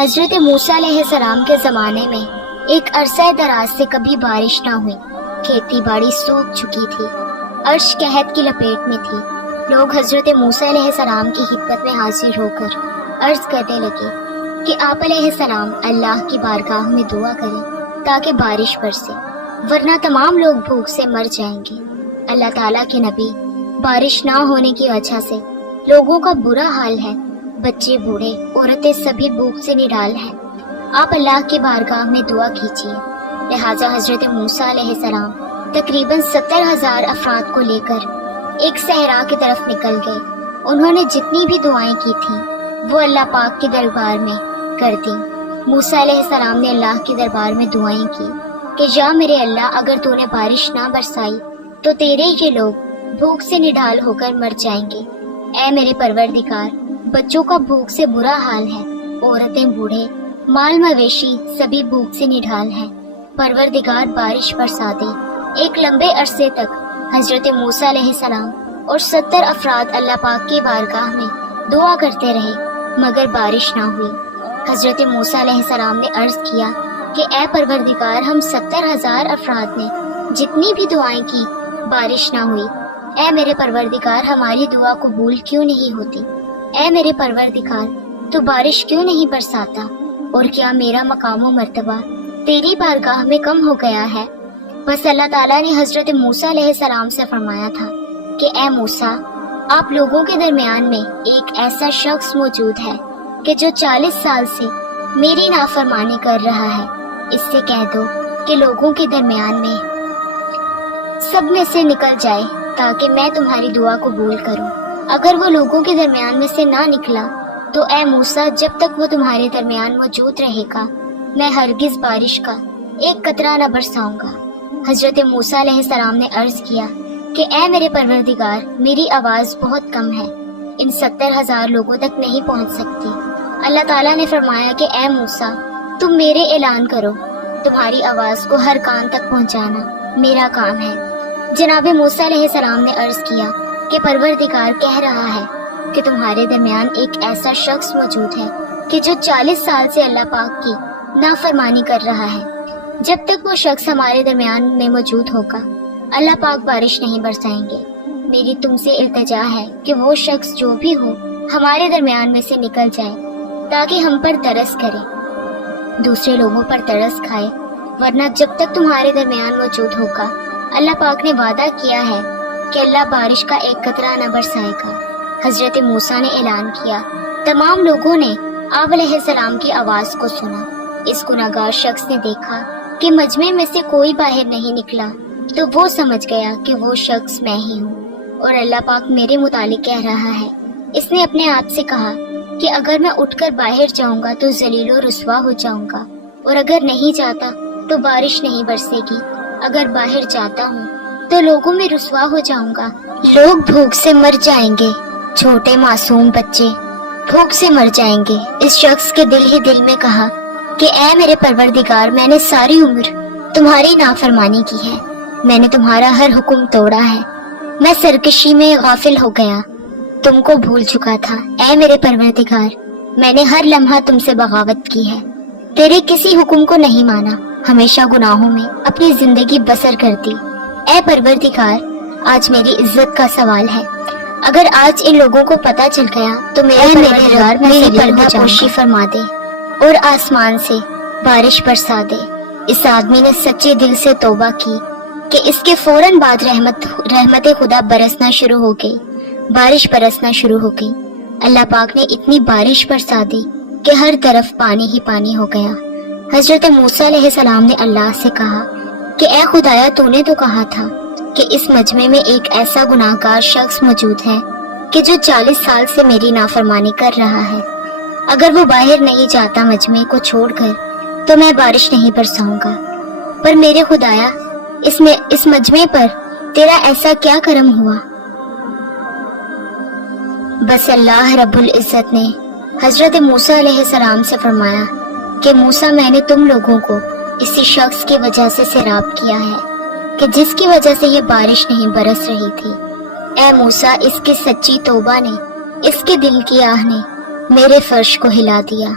حضرت موسیٰ علیہ السلام کے زمانے میں ایک عرصہ دراز سے کبھی بارش نہ ہوئی، کھیتی باڑی سوکھ چکی تھی، عرش قحط کی لپیٹ میں تھی۔ لوگ حضرت موسیٰ علیہ السلام کی خدمت میں حاضر ہو کر عرض کرنے لگے کہ آپ علیہ السلام اللہ کی بارگاہ میں دعا کریں تاکہ بارش برسے، ورنہ تمام لوگ بھوک سے مر جائیں گے۔ اللہ تعالیٰ کے نبی، بارش نہ ہونے کی وجہ سے لوگوں کا برا حال ہے، بچے بوڑھے عورتیں سبھی بھوک سے نڈال ہیں، آپ اللہ کی بارگاہ میں دعا کیجیے۔ لہٰذا حضرت موسیٰ علیہ السلام تقریباً 70,000 افراد کو لے کر ایک صحرا کی طرف نکل گئے۔ انہوں نے جتنی بھی دعائیں کی تھیں وہ اللہ پاک کے دربار میں کر دیں۔ موسیٰ علیہ السلام نے اللہ کے دربار میں دعائیں کی کہ یا میرے اللہ، اگر تو نے بارش نہ برسائی تو تیرے یہ لوگ بھوک سے نڈال ہو کر مر جائیں گے۔ اے میرے پروردگار، بچوں کا بھوک سے برا حال ہے، عورتیں بوڑھے مال مویشی سبھی بھوک سے نڈال ہیں، پروردگار بارش برسا دے۔ ایک لمبے عرصے تک حضرت موسیٰ علیہ السلام اور 70 افراد اللہ پاک کی بارگاہ میں دعا کرتے رہے مگر بارش نہ ہوئی۔ حضرت موسیٰ علیہ السلام نے عرض کیا کہ اے پروردگار، ہم 70,000 افراد نے جتنی بھی دعائیں کی بارش نہ ہوئی، اے میرے پروردگار ہماری دعا قبول کیوں نہیں ہوتی؟ اے میرے پروردگار تو بارش کیوں نہیں برساتا؟ اور کیا میرا مقام و مرتبہ تیری بارگاہ میں کم ہو گیا ہے؟ بس اللہ تعالیٰ نے حضرت موسیٰ علیہ السلام سے فرمایا تھا کہ اے موسیٰ، آپ لوگوں کے درمیان میں ایک ایسا شخص موجود ہے کہ جو 40 سال سے میری نافرمانی کر رہا ہے، اس سے کہہ دو کہ لوگوں کے درمیان میں سب میں سے نکل جائے تاکہ میں تمہاری دعا قبول کروں۔ اگر وہ لوگوں کے درمیان میں سے نہ نکلا تو اے موسیٰ، جب تک وہ تمہارے درمیان موجود رہے گا میں ہرگز بارش کا ایک قطرہ نہ برساؤں گا۔ حضرت موسیٰ علیہ السلام نے عرض کیا کہ اے میرے پروردگار، میری آواز بہت کم ہے، ان 70,000 لوگوں تک نہیں پہنچ سکتی۔ اللہ تعالیٰ نے فرمایا کہ اے موسیٰ، تم میرے اعلان کرو، تمہاری آواز کو ہر کان تک پہنچانا میرا کام ہے۔ جناب موسیٰ علیہ السلام نے عرض کیا کہ پروردگار کہہ رہا ہے کہ تمہارے درمیان ایک ایسا شخص موجود ہے کہ جو 40 سال سے اللہ پاک کی نافرمانی کر رہا ہے۔ جب تک وہ شخص ہمارے درمیان میں موجود ہوگا اللہ پاک بارش نہیں برسائیں گے۔ میری تم سے التجا ہے کہ وہ شخص جو بھی ہو ہمارے درمیان میں سے نکل جائے تاکہ ہم پر ترس کرے، دوسرے لوگوں پر ترس کھائے، ورنہ جب تک تمہارے درمیان موجود ہوگا اللہ پاک نے وعدہ کیا ہے کہ اللہ بارش کا ایک قطرہ نہ برسائے گا۔ حضرت موسیٰ نے اعلان کیا۔ تمام لوگوں نے آپ علیہ السلام کی آواز کو سنا۔ اس گناہگار شخص نے دیکھا کہ مجمع میں سے کوئی باہر نہیں نکلا تو وہ سمجھ گیا کہ وہ شخص میں ہی ہوں اور اللہ پاک میرے متعلق کہہ رہا ہے۔ اس نے اپنے آپ سے کہا کہ اگر میں اٹھ کر باہر جاؤں گا تو ذلیل و رسوا ہو جاؤں گا، اور اگر نہیں جاتا تو بارش نہیں برسے گی۔ اگر باہر جاتا ہوں تو لوگوں میں رسوا ہو جاؤں گا، لوگ بھوک سے مر جائیں گے، چھوٹے معصوم بچے بھوک سے مر جائیں گے۔ اس شخص کے دل ہی دل میں کہا کہ اے میرے پروردگار، میں نے ساری عمر تمہاری نافرمانی کی ہے، میں نے تمہارا ہر حکم توڑا ہے، میں سرکشی میں غافل ہو گیا، تم کو بھول چکا تھا۔ اے میرے پروردگار، میں نے ہر لمحہ تم سے بغاوت کی ہے، تیرے کسی حکم کو نہیں مانا، ہمیشہ گناہوں میں اپنی زندگی بسر کرتی۔ اے پروردگار، آج میری عزت کا سوال ہے، اگر آج ان لوگوں کو پتہ چل گیا تو میرے پروردگار میری پردہ پوشی فرما دے اور آسمان سے بارش برسا دے۔ اس آدمی نے سچے دل سے توبہ کی کہ اس کے فوراً بعد رحمت خدا برسنا شروع ہو گئی، بارش برسنا شروع ہو گئی۔ اللہ پاک نے اتنی بارش برسا دی کہ ہر طرف پانی ہی پانی ہو گیا۔ حضرت موسیٰ علیہ السلام نے اللہ سے کہا کہ اے خدایا، تو نے تو کہا تھا کہ اس مجمع میں ایک ایسا گناہگار شخص موجود ہے کہ جو 40 سال سے میری نافرمانی کر رہا ہے، اگر وہ باہر نہیں جاتا مجمع کو چھوڑ کر تو میں بارش نہیں برساؤں گا۔ پر میرے خدایا، اس مجمع پر تیرا ایسا کیا کرم ہوا؟ بس اللہ رب العزت نے حضرت موسیٰ علیہ السلام سے فرمایا کہ موسیٰ، میں نے تم لوگوں کو اسی شخص کی وجہ سے سیراب کیا ہے کہ جس کی وجہ سے یہ بارش نہیں برس رہی تھی۔ اے موسیٰ، اس کی سچی توبہ نے، اس کے دل کی آہ نے میرے فرش کو ہلا دیا۔